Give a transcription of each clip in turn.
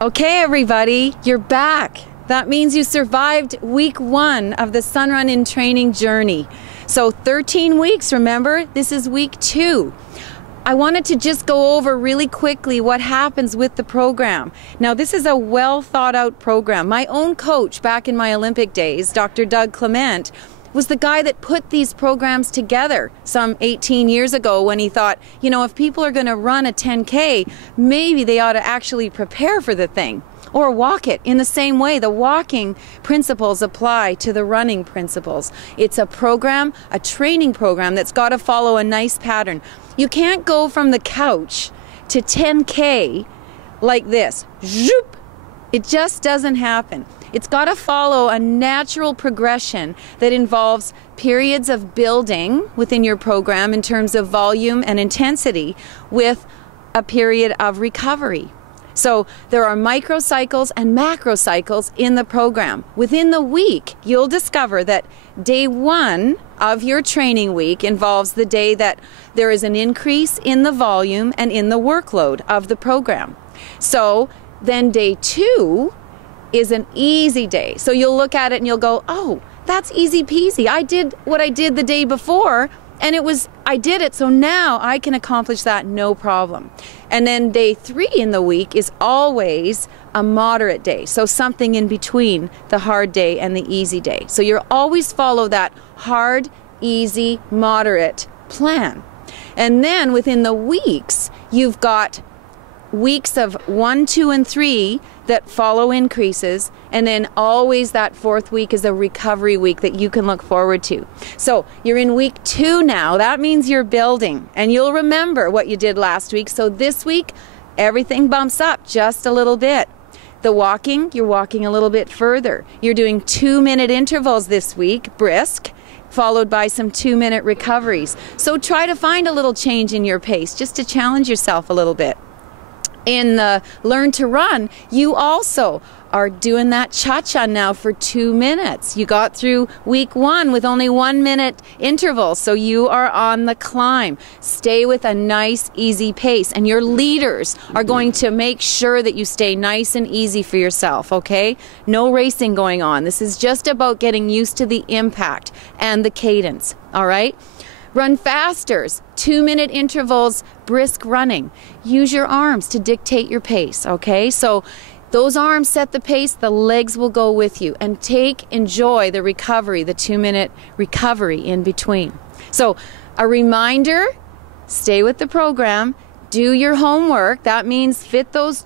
Okay, everybody, you're back. That means you survived week 1 of the Sun Run InTraining journey. So 13 weeks, remember? This is week 2. I wanted to just go over really quickly what happens with the program. Now, this is a well thought out program. My own coach back in my Olympic days, Dr. Doug Clement, was the guy that put these programs together some 18 years ago when he thought, you know, if people are going to run a 10K, maybe they ought to actually prepare for the thing or walk it. In the same way, the walking principles apply to the running principles. It's a program, a training program that's got to follow a nice pattern. You can't go from the couch to 10K like this. Zoop! It just doesn't happen. It's got to follow a natural progression that involves periods of building within your program in terms of volume and intensity with a period of recovery. So there are microcycles and macrocycles in the program. Within the week, you'll discover that day 1 of your training week involves the day that there is an increase in the volume and in the workload of the program. So then day 2 is an easy day. So you'll look at it and you'll go, oh, that's easy peasy. I did what I did the day before and I did it, so now I can accomplish that no problem. And then day 3 in the week is always a moderate day. So something in between the hard day and the easy day. So you'll always follow that hard, easy, moderate plan. And then within the weeks, you've got weeks of 1, 2, and 3 that follow increases, and then always that 4th week is a recovery week that you can look forward to. So you're in week 2 now. That means you're building, and you'll remember what you did last week. So this week, everything bumps up just a little bit. The walking, you're walking a little bit further. You're doing 2-minute intervals this week, brisk, followed by some 2-minute recoveries. So try to find a little change in your pace just to challenge yourself a little bit. In the Learn to Run, you also are doing that cha-cha now for 2 minutes. You got through week 1 with only 1-minute intervals, so you are on the climb. Stay with a nice, easy pace, and your leaders are going to make sure that you stay nice and easy for yourself, okay? No racing going on. This is just about getting used to the impact and the cadence, all right? Run fasters, 2-minute intervals, brisk running. Use your arms to dictate your pace, okay? So those arms set the pace, the legs will go with you. And enjoy the recovery, the 2-minute recovery in between. So a reminder, stay with the program, do your homework. That means fit those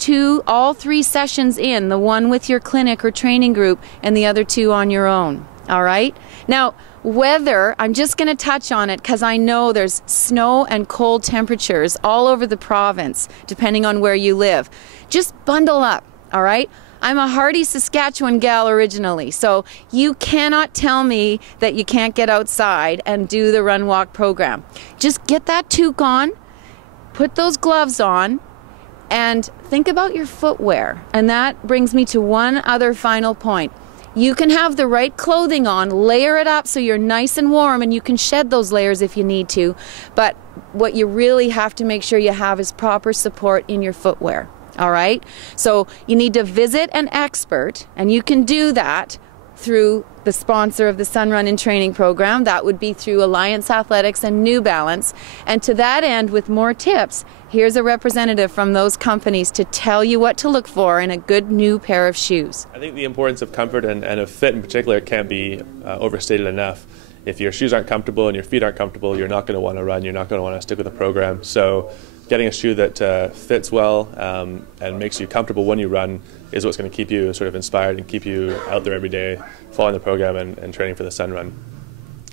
all 3 sessions in, the one with your clinic or training group and the other 2 on your own, all right? Now, weather, I'm just going to touch on it because I know there's snow and cold temperatures all over the province, depending on where you live. Just bundle up, all right? I'm a hardy Saskatchewan gal originally, so you cannot tell me that you can't get outside and do the RunWalk program. Just get that toque on, put those gloves on, and think about your footwear. And that brings me to one other final point. You can have the right clothing on, layer it up so you're nice and warm, and you can shed those layers if you need to. But what you really have to make sure you have is proper support in your footwear, all right? So you need to visit an expert, and you can do that through the sponsor of the Sun Run InTraining program. That would be through Alliance Athletics and New Balance. And to that end, with more tips, here's a representative from those companies to tell you what to look for in a good new pair of shoes. I think the importance of comfort and of fit in particular can't be overstated enough. If your shoes aren't comfortable and your feet aren't comfortable, you're not going to want to run, you're not going to want to stick with the program. So getting a shoe that fits well and makes you comfortable when you run is what's going to keep you sort of inspired and keep you out there every day following the program and training for the Sun Run.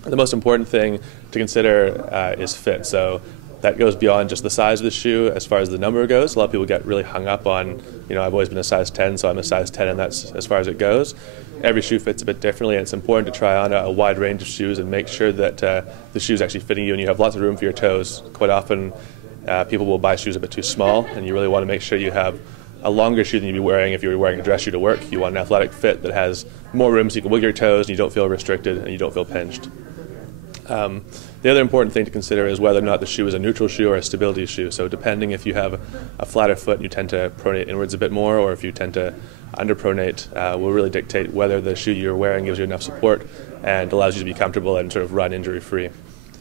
The most important thing to consider is fit. So that goes beyond just the size of the shoe as far as the number goes. A lot of people get really hung up on, you know, I've always been a size 10, so I'm a size 10 and that's as far as it goes. Every shoe fits a bit differently, and it's important to try on a wide range of shoes and make sure that the shoe's actually fitting you and you have lots of room for your toes. Quite often people will buy shoes a bit too small, and you really want to make sure you have a longer shoe than you'd be wearing if you were wearing a dress shoe to work. You want an athletic fit that has more room so you can wiggle your toes and you don't feel restricted and you don't feel pinched. The other important thing to consider is whether or not the shoe is a neutral shoe or a stability shoe. So depending if you have a flatter foot, you tend to pronate inwards a bit more, or if you tend to underpronate, will really dictate whether the shoe you're wearing gives you enough support and allows you to be comfortable and sort of run injury-free.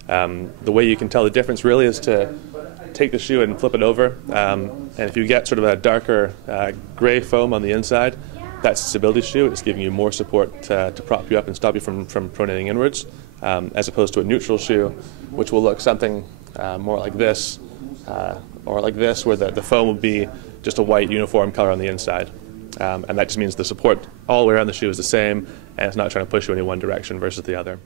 The way you can tell the difference really is to take the shoe and flip it over, and if you get sort of a darker gray foam on the inside, that's a stability shoe. It's giving you more support to prop you up and stop you from pronating inwards, as opposed to a neutral shoe, which will look something more like this, or like this, where the foam will be just a white uniform color on the inside. And that just means the support all the way around the shoe is the same, and it's not trying to push you in one direction versus the other.